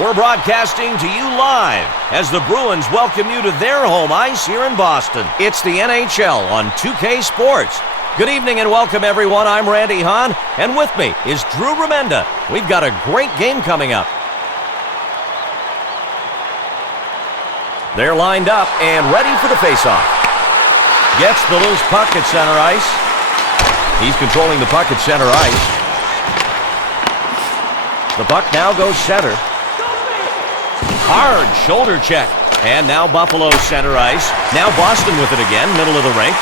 We're broadcasting to you live as the Bruins welcome you to their home ice here in Boston. It's the NHL on 2K Sports. Good evening and welcome, everyone. I'm Randy Hahn, and with me is Drew Remenda. We've got a great game coming up. They're lined up and ready for the faceoff. Gets the loose puck at center ice. He's controlling the puck at center ice. The puck now goes center. Hard shoulder check. And now Buffalo center ice. Now Boston with it again, middle of the rink.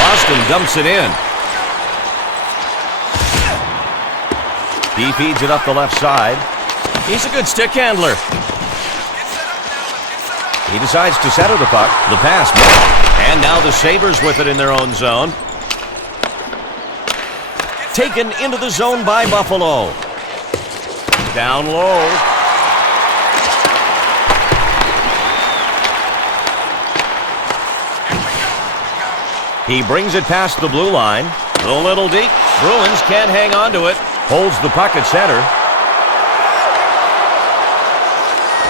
Boston dumps it in. He feeds it up the left side. He's a good stick handler. He decides to center the puck. The pass. And now the Sabres with it in their own zone. Taken into the zone by Buffalo. Down low. He brings it past the blue line. A little deep. Bruins can't hang on to it. Holds the puck at center.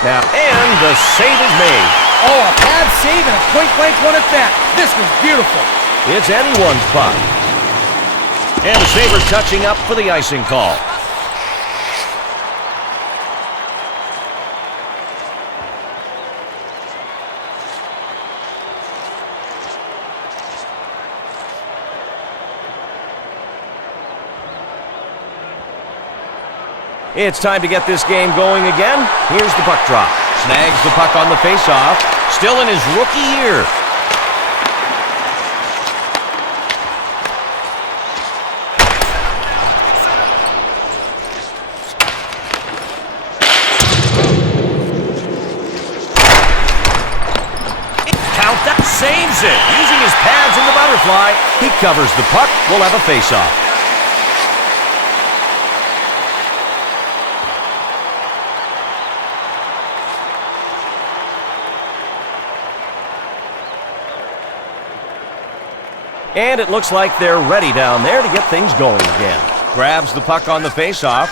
Now, and the save is made. Oh, a pad save and a point-blank one at that. This was beautiful. It's anyone's puck. And the Sabres touching up for the icing call. It's time to get this game going again. Here's the puck drop. Snags the puck on the faceoff. Still in his rookie year. Count that. Saves it. Using his pads in the butterfly. He covers the puck. We'll have a faceoff. And it looks like they're ready down there to get things going again. Grabs the puck on the faceoff.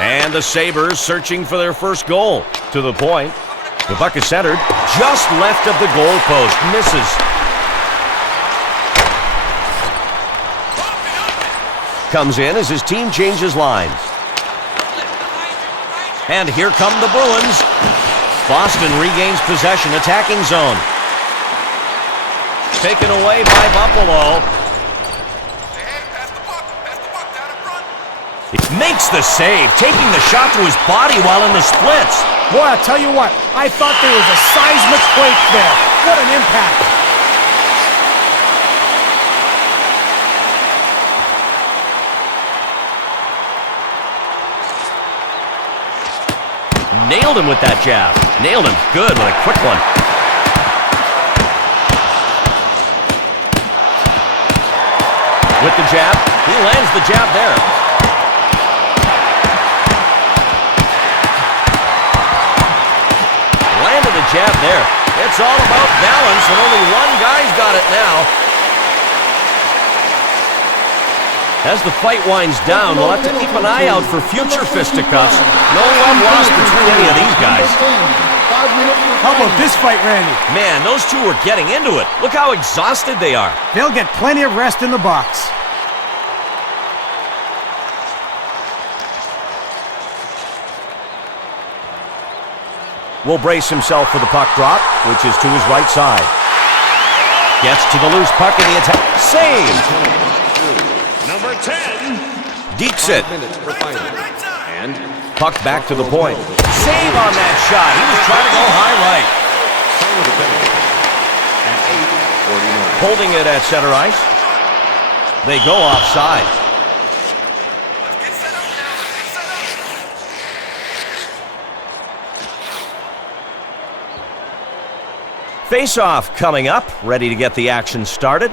And the Sabres searching for their first goal. To the point. The puck is centered. Just left of the goal post. Misses. Comes in as his team changes lines. And here come the Bruins. Boston regains possession, attacking zone. Taken away by Buffalo. He makes the save, taking the shot to his body while in the splits. Boy, I'll tell you what, I thought there was a seismic quake there. What an impact. Nailed him with that jab. Nailed him good with a quick one. With the jab. He lands the jab there. Landed the jab there. It's all about balance, and only one guy's got it now. As the fight winds down, we'll have to keep an eye out for future fisticuffs. No love lost between any of these guys. How about this fight, Randy? Man, those two are getting into it. Look how exhausted they are. They'll get plenty of rest in the box. Will brace himself for the puck drop, which is to his right side. Gets to the loose puck in the attack. Save! Number 10. Deeks it. And puck back to the point. Save on that shot. He was trying to go high right. Holding it at center ice. They go offside. Face-off coming up. Ready to get the action started.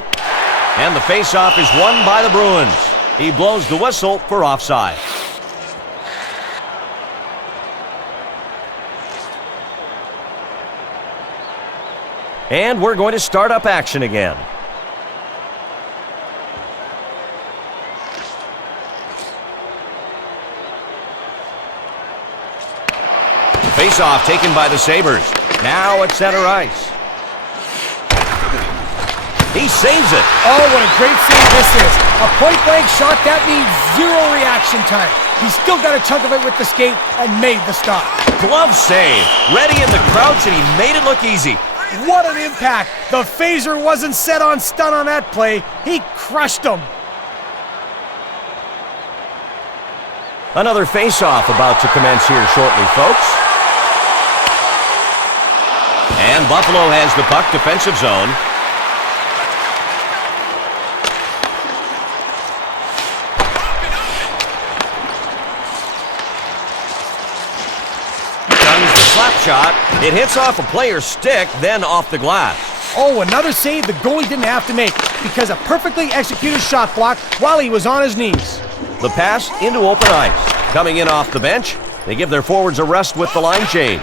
And the face-off is won by the Bruins. He blows the whistle for offside. And we're going to start up action again. Face-off taken by the Sabres. Now at center ice. He saves it. Oh, what a great save this is. A point-blank shot, that means zero reaction time. He still got a chunk of it with the skate and made the stop. Glove save. Ready in the crouch, and he made it look easy. What an impact. The phaser wasn't set on stun on that play. He crushed him. Another face-off about to commence here shortly, folks. And Buffalo has the puck, defensive zone. Slap shot. It hits off a player's stick, then off the glass. Oh, another save the goalie didn't have to make because a perfectly executed shot block while he was on his knees. The pass into open ice. Coming in off the bench, they give their forwards a rest with the line change.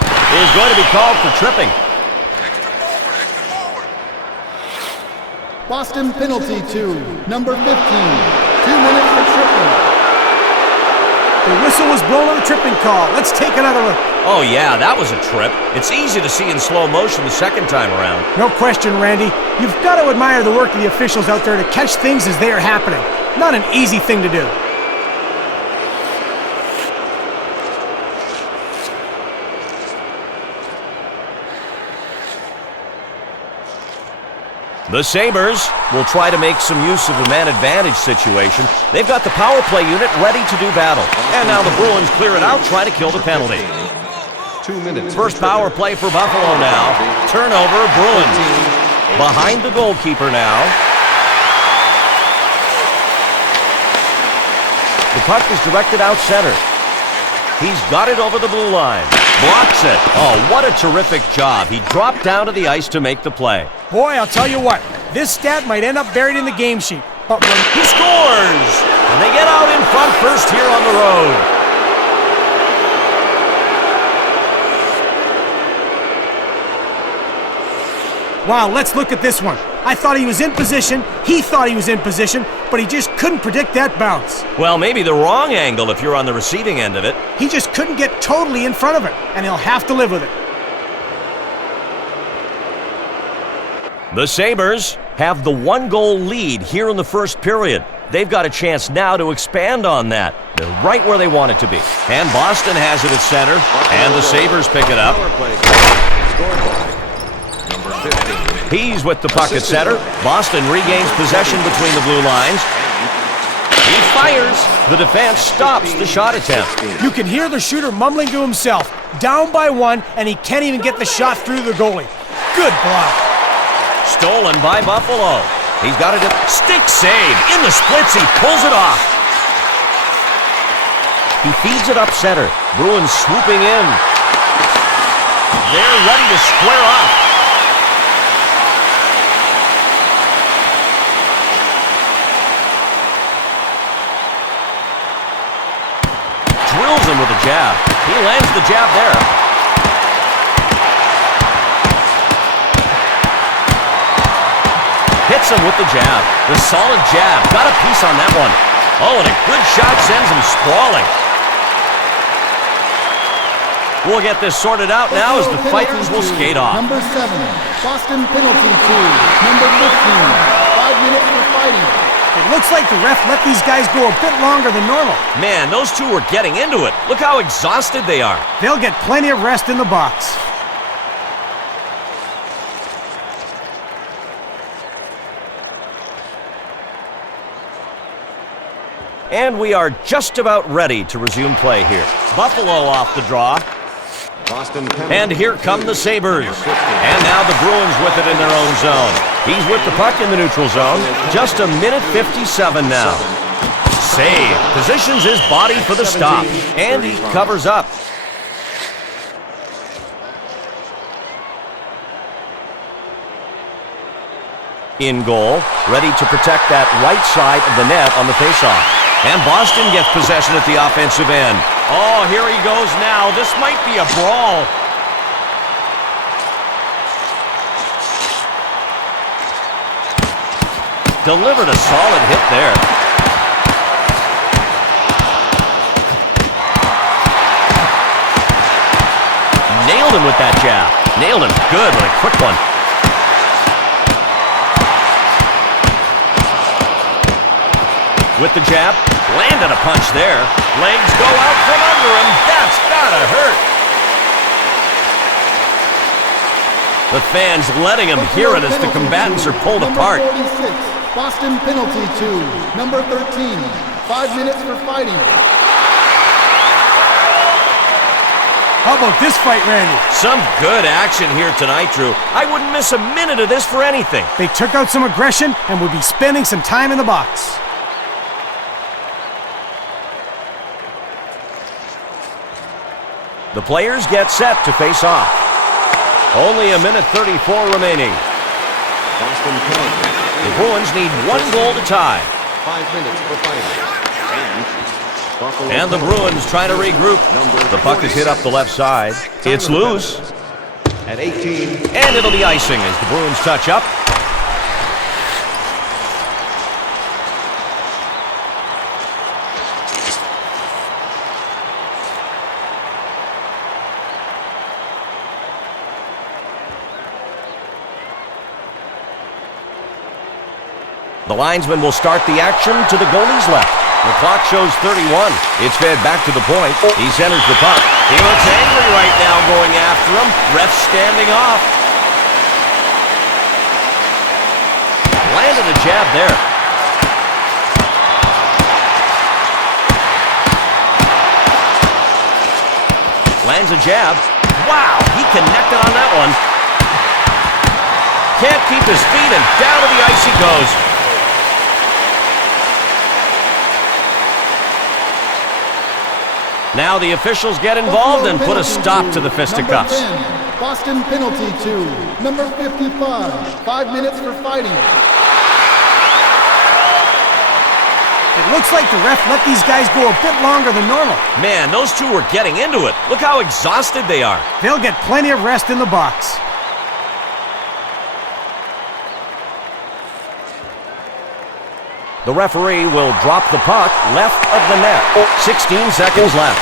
It is going to be called for tripping. Boston penalty to number 15. 2 minutes for tripping. The whistle was blown on the tripping call. Let's take another look. Oh yeah, that was a trip. It's easy to see in slow motion the second time around. No question, Randy. You've got to admire the work of the officials out there to catch things as they are happening. Not an easy thing to do. The Sabres will try to make some use of a man advantage situation. They've got the power play unit ready to do battle. And now the Bruins clear it out, try to kill the penalty. 2 minutes. First power play for Buffalo now. Turnover, Bruins. Behind the goalkeeper now. The puck is directed out center. He's got it over the blue line. Blocks it. Oh, what a terrific job. He dropped down to the ice to make the play. Boy, I'll tell you what, this stat might end up buried in the game sheet. But when He scores! And they get out in front first here on the road. Wow, let's look at this one. I thought he was in position, he thought he was in position, but he just couldn't predict that bounce. Well, maybe the wrong angle if you're on the receiving end of it. He just couldn't get totally in front of it, and he'll have to live with it. The Sabres have the 1-goal lead here in the first period. They've got a chance now to expand on that. They're right where they want it to be. And Boston has it at center, and the Sabres pick it up. He's with the puck at center. Boston regains possession between the blue lines. He fires. The defense stops the shot attempt. You can hear the shooter mumbling to himself. Down by 1, and he can't even get the shot through the goalie. Good block. Stolen by Buffalo. He's got it. Stick save. In the splits, he pulls it off. He feeds it up center. Bruins swooping in. They're ready to square off. Drills him with a jab. He lands the jab there. Hits him with the jab. The solid jab. Got a piece on that one. Oh, and a good shot sends him sprawling. We'll get this sorted out now as the fighters will skate off. Number 7, Boston penalty to number 15. 5 minutes for fighting. It looks like the ref let these guys go a bit longer than normal. Man, those two were getting into it. Look how exhausted they are. They'll get plenty of rest in the box. And we are just about ready to resume play here. Buffalo off the draw. Boston And here come the Sabres. And now the Bruins with it in their own zone. He's with the puck in the neutral zone. Just a minute 57 now. Save. Positions his body for the stop. And he covers up. In goal, ready to protect that right side of the net on the faceoff. And Boston gets possession at the offensive end. Oh, here he goes now. This might be a brawl. Delivered a solid hit there. nailed him with that jab. Nailed him good with a quick one. With the jab, landed a punch there. Legs go out from under him. That's gotta hurt. The fans letting him hear it as the combatants are pulled apart. Number 46, Boston penalty to number 13. 5 minutes for fighting. How about this fight, Randy? Some good action here tonight, Drew. I wouldn't miss a minute of this for anything. They took out some aggression and will be spending some time in the box. The players get set to face off. Only a minute 34 remaining. Boston penalty. The Bruins need 1 goal to tie. 5 minutes for fighting. Buffalo And the Bruins try to regroup. The puck is hit up the left side. It's loose. At 18. And it'll be icing as the Bruins touch up. The linesman will start the action to the goalie's left. The clock shows 31. It's fed back to the point. He centers the puck. He looks angry right now going after him. Ref standing off. Landed a jab there. Lands a jab. Wow, he connected on that one. Can't keep his feet and down to the ice he goes. Now the officials get involved and put a stop to the fisticuffs. Number 10, Boston penalty to number 55. 5 minutes for fighting. It looks like the ref let these guys go a bit longer than normal. Man, those two are getting into it. Look how exhausted they are. They'll get plenty of rest in the box. The referee will drop the puck left of the net. 16 seconds left.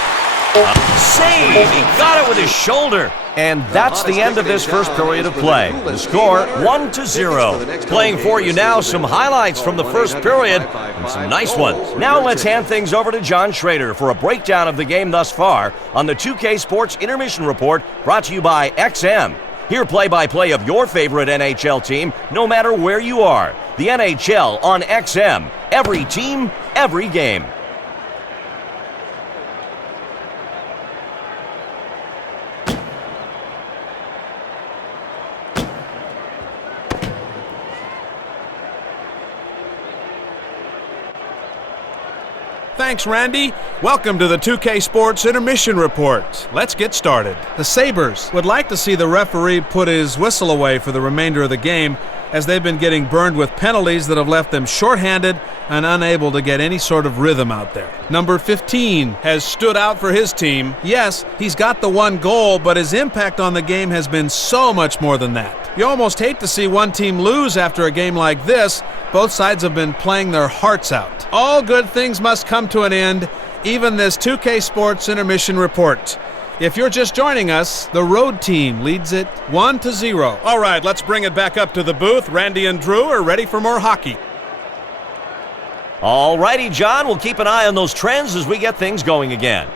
Save! He got it with his shoulder. And that's the end of this first period of play. The score, 1-0. Playing for you now some highlights from the first period and some nice ones. Now let's hand things over to John Schrader for a breakdown of the game thus far on the 2K Sports Intermission Report brought to you by XM. Hear play-by-play of your favorite NHL team no matter where you are. The NHL on XM. Every team, every game. Thanks, Randy. Welcome to the 2K Sports Intermission Report. Let's get started. The Sabres would like to see the referee put his whistle away for the remainder of the game, as they've been getting burned with penalties that have left them shorthanded and unable to get any sort of rhythm out there. Number 15 has stood out for his team. Yes, he's got the 1 goal, but his impact on the game has been so much more than that. You almost hate to see one team lose after a game like this. Both sides have been playing their hearts out. All good things must come to an end, even this 2K Sports Intermission Report. If you're just joining us, the road team leads it 1-0. All right, let's bring it back up to the booth. Randy and Drew are ready for more hockey. All righty, John. We'll keep an eye on those trends as we get things going again.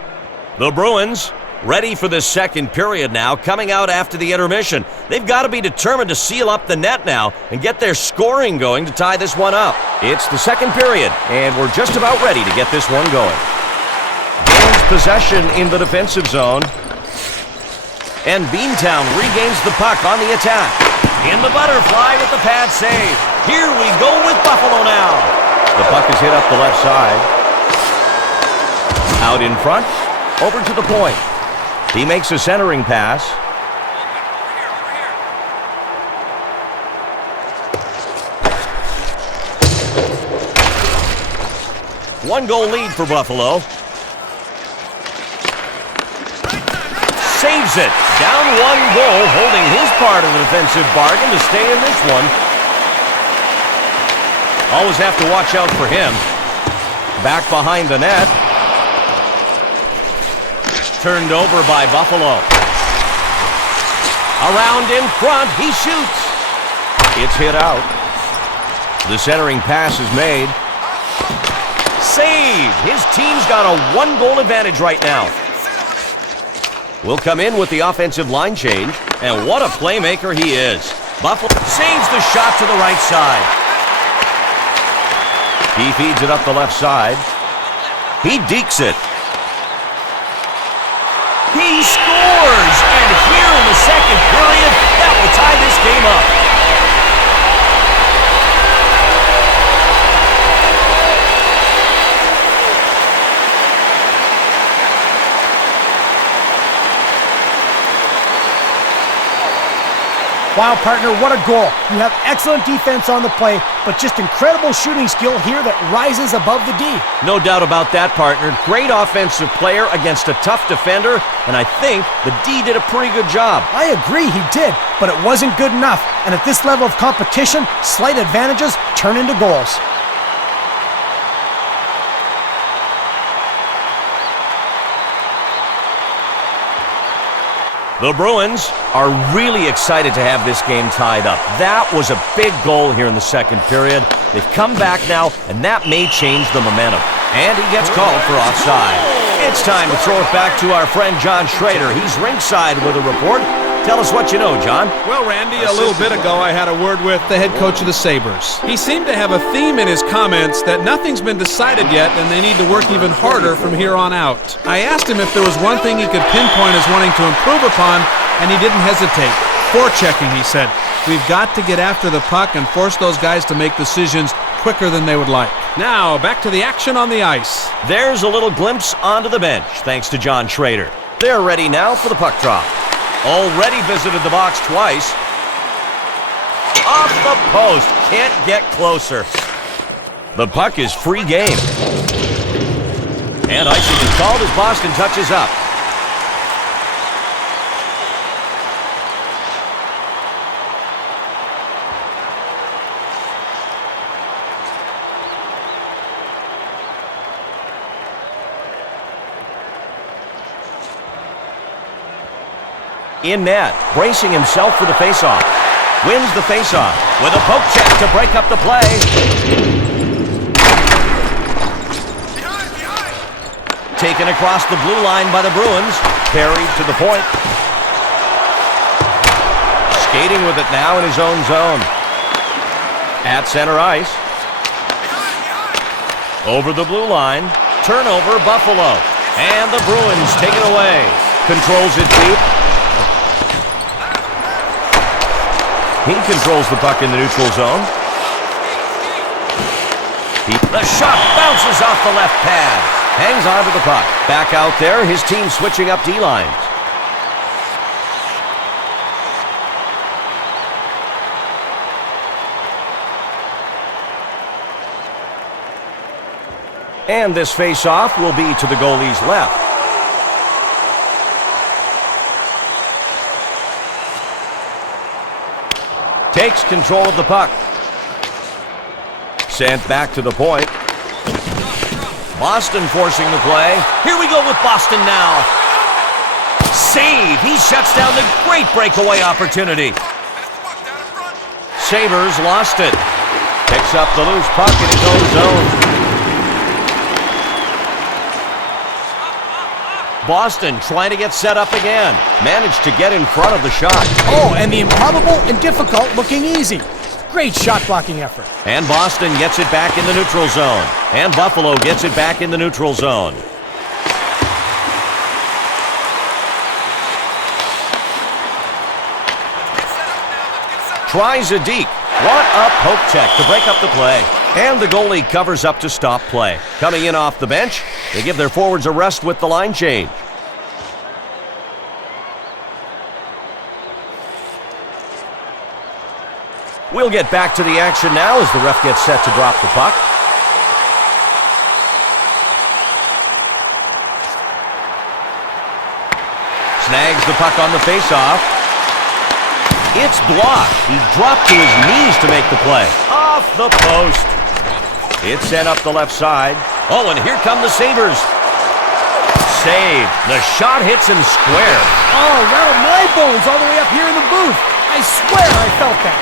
The Bruins ready for the second period now, coming out after the intermission. They've got to be determined to seal up the net now and get their scoring going to tie this one up. It's the second period, and we're just about ready to get this one going. Bruins possession in the defensive zone. And Beantown regains the puck on the attack. In the butterfly with the pad save. Here we go with Buffalo now. The puck is hit up the left side. Out in front, over to the point. He makes a centering pass. One goal lead for Buffalo. Saves it. Down 1 goal, holding his part of the defensive bargain to stay in this one. Always have to watch out for him. Back behind the net. Turned over by Buffalo. Around in front, he shoots. It's hit out. The centering pass is made. Save! His team's got a 1-goal advantage right now. Will come in with the offensive line change, and what a playmaker he is. Buffalo saves the shot to the right side. He feeds it up the left side. He dekes it. He scores! And here in the second period, that will tie this game up. Wow, partner, what a goal. You have excellent defense on the play, but just incredible shooting skill here that rises above the D. No doubt about that, partner. Great offensive player against a tough defender, and I think the D did a pretty good job. I agree, he did, but it wasn't good enough. And at this level of competition, slight advantages turn into goals. The Bruins are really excited to have this game tied up. That was a big goal here in the second period. They've come back now, and that may change the momentum. And he gets called for offside. It's time to throw it back to our friend John Schrader. He's ringside with a report. Tell us what you know, John. Well, Randy, a little bit ago I had a word with the head coach of the Sabres. He seemed to have a theme in his comments that nothing's been decided yet and they need to work even harder from here on out. I asked him if there was one thing he could pinpoint as wanting to improve upon, and he didn't hesitate. Forechecking, he said. We've got to get after the puck and force those guys to make decisions quicker than they would like. Now, back to the action on the ice. There's a little glimpse onto the bench, thanks to John Schrader. They're ready now for the puck drop. Already visited the box twice. Off the post. Can't get closer. The puck is free game. And icing is called as Boston touches up. In net, bracing himself for the faceoff. Wins the faceoff with a poke check to break up the play. Taken across the blue line by the Bruins. Carried to the point. Skating with it now in his own zone. At center ice. Over the blue line. Turnover, Buffalo. And the Bruins take it away. Controls it deep. He controls the puck in the neutral zone. The shot bounces off the left pad. Hangs on to the puck. Back out there, his team switching up D-lines. And this face-off will be to the goalie's left. Takes control of the puck. Sent back to the point. Boston forcing the play. Here we go with Boston now. Save! He shuts down the great breakaway opportunity. Sabres lost it. Picks up the loose puck in his own zone. Boston trying to get set up again. Managed to get in front of the shot. Oh, and the improbable and difficult looking easy. Great shot blocking effort. And Boston gets it back in the neutral zone. And Buffalo gets it back in the neutral zone. Tries a deke. What a poke check to break up the play. And the goalie covers up to stop play. Coming in off the bench, they give their forwards a rest with the line change. We'll get back to the action now as the ref gets set to drop the puck. Snags the puck on the faceoff. It's blocked. He dropped to his knees to make the play. Off the post. It's sent up the left side. Oh, and here come the Sabres. save. The shot hits him square. Oh, rattled my bones all the way up here in the booth. I swear I felt that.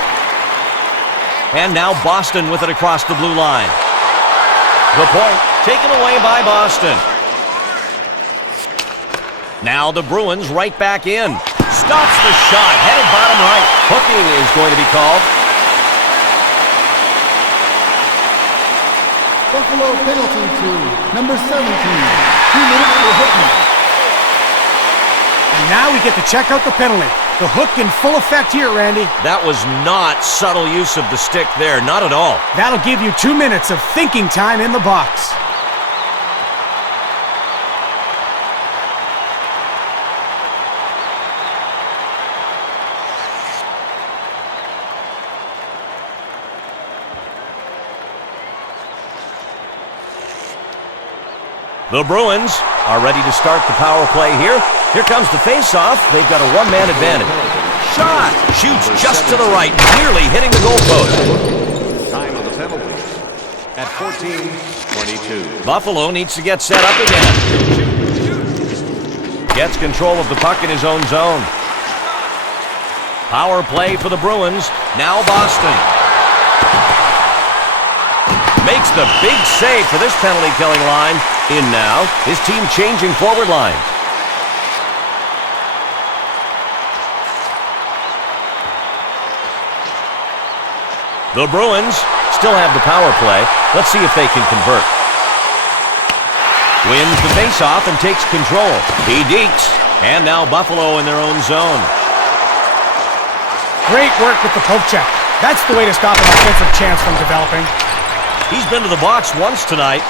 And now Boston with it across the blue line. The point taken away by Boston. Now the Bruins right back in. Stops the shot, headed bottom right. Hooking is going to be called. Buffalo penalty to number 17. 2 minutes for hooking. And now we get to check out the penalty. The hook in full effect here, Randy. That was not subtle use of the stick there, not at all. That'll give you 2 minutes of thinking time in the box. The Bruins are ready to start the power play here. Here comes the face-off. They've got a one-man advantage. Shot! Shoots just to the right, nearly hitting the goalpost. Time of the penalty at 14:22. Buffalo needs to get set up again. Gets control of the puck in his own zone. Power play for the Bruins. Now Boston. Makes the big save for this penalty-killing line. In now, his team changing forward line. The Bruins still have the power play. Let's see if they can convert. Wins the faceoff and takes control. He dekes. And now Buffalo in their own zone. Great work with the poke check. That's the way to stop an offensive chance from developing. He's been to the box once tonight.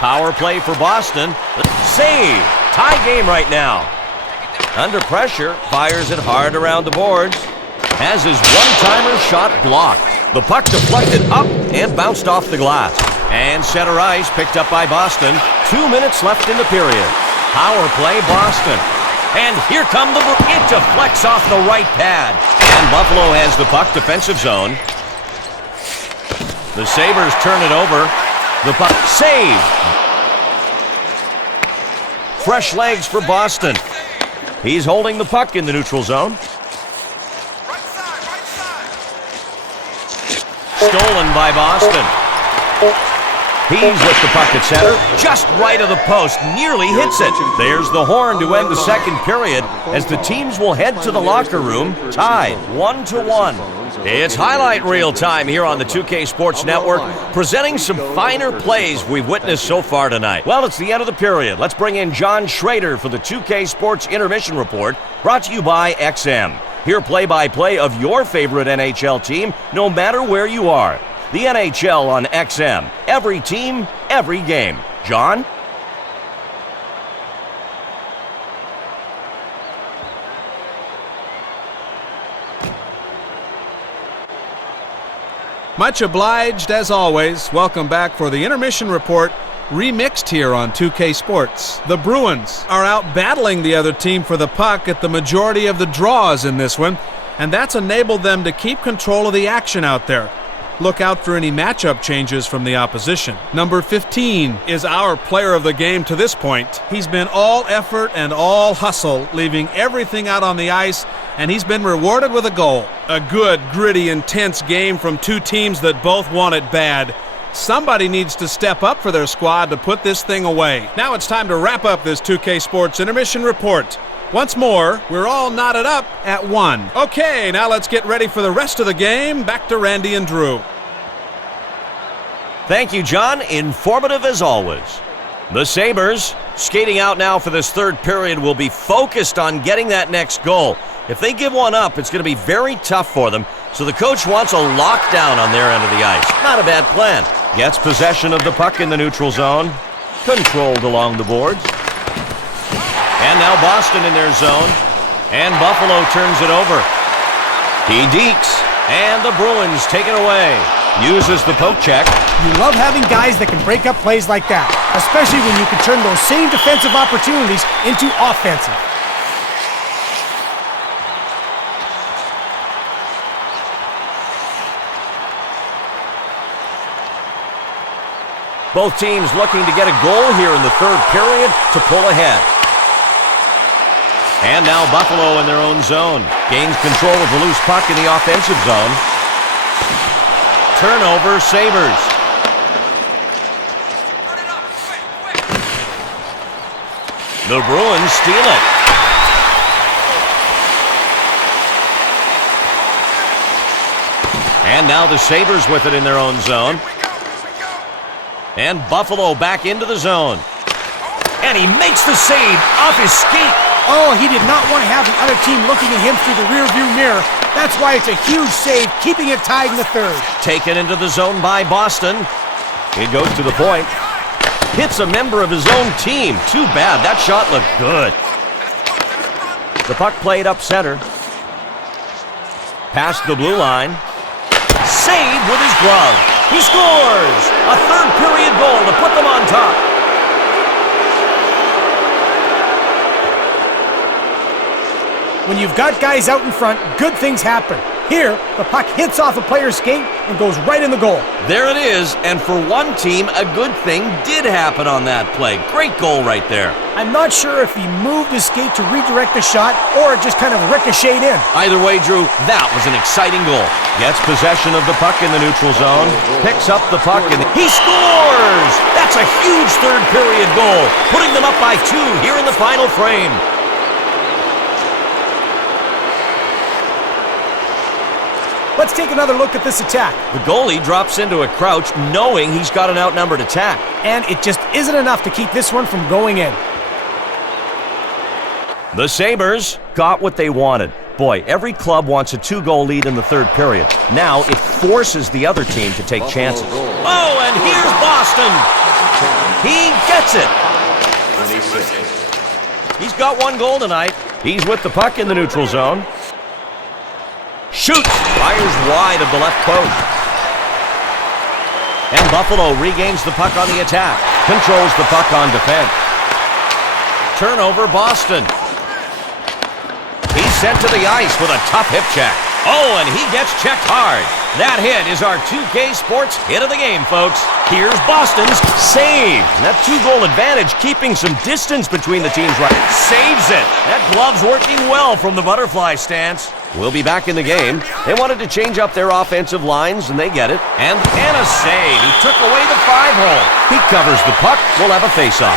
Power play for Boston. Save. Tie game right now. Under pressure, fires it hard around the boards. Has his one-timer shot blocked. The puck deflected up and bounced off the glass. And center ice picked up by Boston. 2 minutes left in the period. Power play Boston. And here come the... It deflects off the right pad. And Buffalo has the puck defensive zone. The Sabres turn it over. The puck saved. Fresh legs for Boston. He's holding the puck in the neutral zone. Stolen by Boston. He's with the puck at center, just right of the post, nearly hits it. There's the horn to end the second period as the teams will head to the locker room, tied 1-1. It's highlight reel time here on the 2K Sports Network, presenting some finer plays we've witnessed so far tonight. Well, it's the end of the period. Let's bring in John Schrader for the 2K Sports Intermission Report, brought to you by XM. Hear play-by-play of your favorite NHL team, no matter where you are. The NHL on XM. Every team, every game. John? Much obliged, as always. Welcome back for the Intermission Report, remixed here on 2K Sports. The Bruins are out battling the other team for the puck at the majority of the draws in this one, and that's enabled them to keep control of the action out there. Look out for any matchup changes from the opposition. Number 15 is our player of the game to this point. He's been all effort and all hustle, leaving everything out on the ice, and he's been rewarded with a goal. A good, gritty, intense game from two teams that both want it bad. Somebody needs to step up for their squad to put this thing away. Now it's time to wrap up this 2K Sports Intermission Report. Once more, we're all knotted up at 1. Okay, now let's get ready for the rest of the game. Back to Randy and Drew. Thank you, John. Informative as always. The Sabres, skating out now for this third period, will be focused on getting that next goal. If they give one up, it's going to be very tough for them, so the coach wants a lockdown on their end of the ice. Not a bad plan. Gets possession of the puck in the neutral zone. Controlled along the boards. And now Boston in their zone. And Buffalo turns it over. He dekes. And the Bruins take it away. Uses the poke check. You love having guys that can break up plays like that, especially when you can turn those same defensive opportunities into offensive. Both teams looking to get a goal here in the third period to pull ahead. And now Buffalo in their own zone. Gains control of the loose puck in the offensive zone. Turnover, Sabres. The Bruins steal it. And now the Sabres with it in their own zone. And Buffalo back into the zone. And he makes the save off his skate. Oh, he did not want to have the other team looking at him through the rearview mirror. That's why it's a huge save, keeping it tied in the third. Taken into the zone by Boston. It goes to the point. Hits a member of his own team. Too bad. That shot looked good. The puck played up center. Past the blue line. Saved with his glove. He scores! A third period goal to put them on top. When you've got guys out in front, good things happen. Here, the puck hits off a player's skate and goes right in the goal. There it is, and for one team, a good thing did happen on that play. Great goal right there. I'm not sure if he moved his skate to redirect the shot or just kind of ricocheted in. Either way, Drew, that was an exciting goal. Gets possession of the puck in the neutral zone, picks up the puck, and he scores! That's a huge third period goal, putting them up by 2 here in the final frame. Let's take another look at this attack. The goalie drops into a crouch knowing he's got an outnumbered attack. And it just isn't enough to keep this one from going in. The Sabres got what they wanted. Boy, every club wants a 2-goal lead in the third period. Now it forces the other team to take chances. Oh, and here's Boston. He gets it. He's got 1 goal tonight. He's with the puck in the neutral zone. Shoots! Fires wide of the left post. And Buffalo regains the puck on the attack. Controls the puck on defense. Turnover, Boston. He's sent to the ice with a tough hip check. Oh, and he gets checked hard. That hit is our 2K Sports hit of the game, folks. Here's Boston's save. That 2-goal advantage keeping some distance between the teams. Right, saves it. That glove's working well from the butterfly stance. We'll be back in the game. They wanted to change up their offensive lines, and they get it. And a save. He took away the 5-hole. He covers the puck. We'll have a face-off.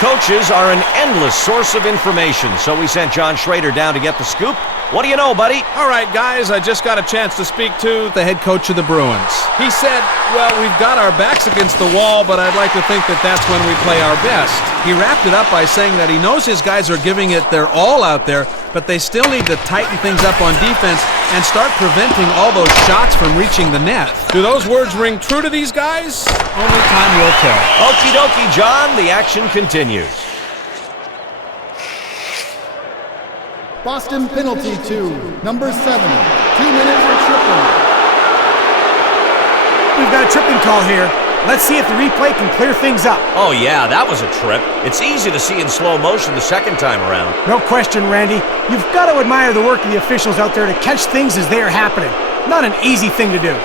Coaches are an endless source of information, so we sent John Schrader down to get the scoop. What do you know, buddy? All right, guys, I just got a chance to speak to the head coach of the Bruins. He said, well, we've got our backs against the wall, but I'd like to think that that's when we play our best. He wrapped it up by saying that he knows his guys are giving it their all out there, but they still need to tighten things up on defense and start preventing all those shots from reaching the net. Do those words ring true to these guys? Only time will tell. Okie dokie, John. The action continues. Boston penalty to number 7. 2 minutes for tripping. We've got a tripping call here. Let's see if the replay can clear things up. Oh, yeah, that was a trip. It's easy to see in slow motion the second time around. No question, Randy. You've got to admire the work of the officials out there to catch things as they are happening. Not an easy thing to do.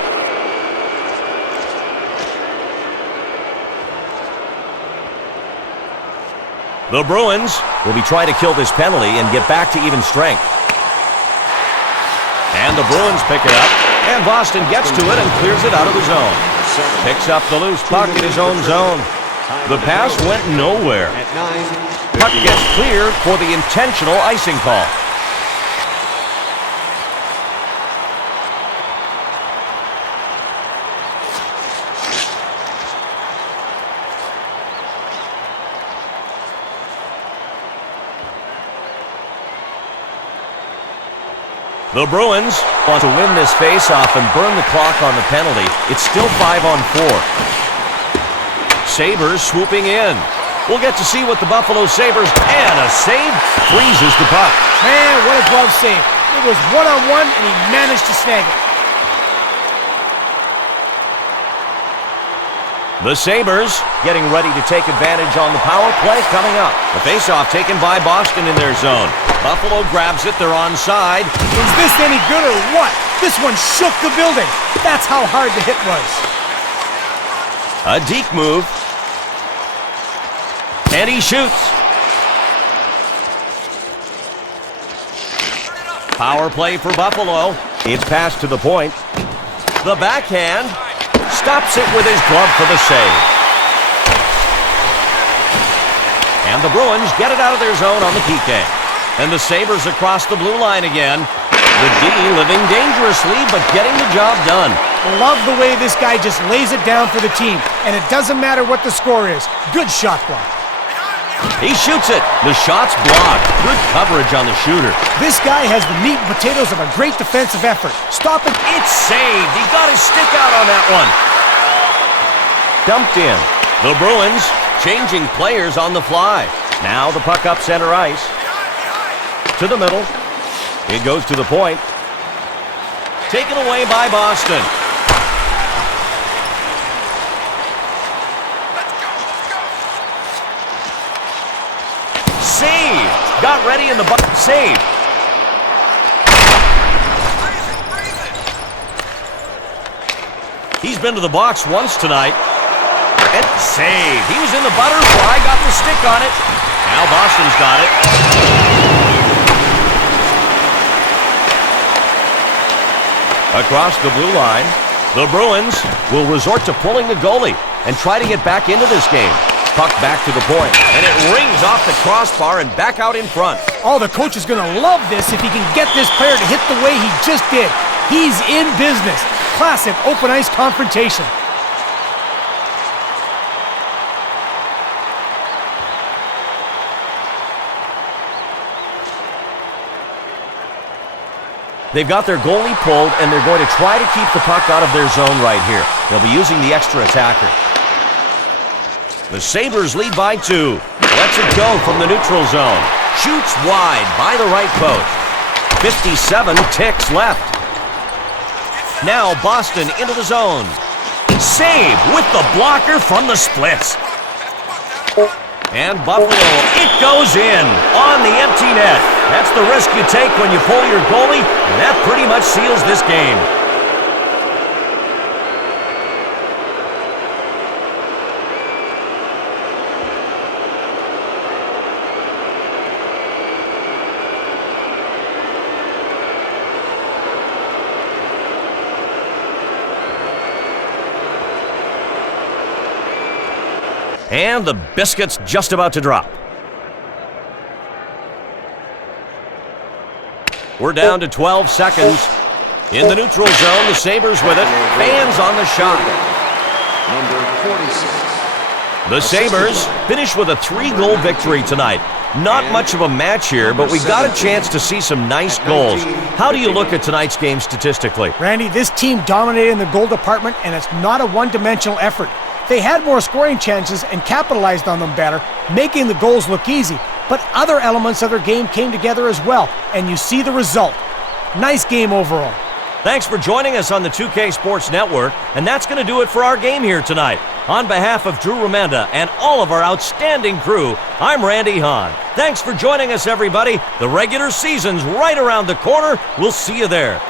The Bruins will be trying to kill this penalty and get back to even strength. And the Bruins pick it up, and Boston gets to it and clears it out of the zone. Picks up the loose puck in his own zone. The pass went nowhere. Puck gets cleared for the intentional icing call. The Bruins want to win this face-off and burn the clock on the penalty. It's still 5-on-4. Sabres swooping in. We'll get to see what the Buffalo Sabres, and a save, freezes the puck. Man, what a glove save. It was one-on-one, and he managed to snag it. The Sabres getting ready to take advantage on the power play coming up. The face-off taken by Boston in their zone. Buffalo grabs it. They're onside. Is this any good or what? This one shook the building. That's how hard the hit was. A deke move. And he shoots. Power play for Buffalo. It's passed to the point. The backhand. Stops it with his glove for the save. And the Bruins get it out of their zone on the PK. And the Sabres across the blue line again. The D living dangerously, but getting the job done. Love the way this guy just lays it down for the team. And it doesn't matter what the score is. Good shot block. He shoots it. The shot's blocked. Good coverage on the shooter. This guy has the meat and potatoes of a great defensive effort. Stop it. It's saved. He got his stick out on that one. Dumped in. The Bruins changing players on the fly. Now the puck up center ice. To the middle. It goes to the point. Taken away by Boston. Save. Got ready in the box. Save. He's been to the box once tonight. And save. He was in the butterfly. Got the stick on it. Now Boston's got it. Across the blue line, the Bruins will resort to pulling the goalie and try to get back into this game. Puck back to the point, and it rings off the crossbar and back out in front. Oh, the coach is going to love this if he can get this player to hit the way he just did. He's in business. Classic open ice confrontation. They've got their goalie pulled, and they're going to try to keep the puck out of their zone right here. They'll be using the extra attacker. The Sabres lead by 2. Lets it go from the neutral zone. Shoots wide by the right post. 57 ticks left. Now Boston into the zone. Save with the blocker from the splits. And Buffalo, it goes in on the empty net. That's the risk you take when you pull your goalie, and that pretty much seals this game. And the biscuit's just about to drop. We're down to 12 seconds. In the neutral zone, the Sabres with it. Fans on the shot. Number 46. The Sabres finish with a 3-goal victory tonight. Not much of a match here, but we got a chance to see some nice goals. How do you look at tonight's game statistically? Randy, this team dominated in the goal department, and it's not a one-dimensional effort. They had more scoring chances and capitalized on them better, making the goals look easy. But other elements of their game came together as well, and you see the result. Nice game overall. Thanks for joining us on the 2K Sports Network, and that's going to do it for our game here tonight. On behalf of Drew Remenda and all of our outstanding crew, I'm Randy Hahn. Thanks for joining us, everybody. The regular season's right around the corner. We'll see you there.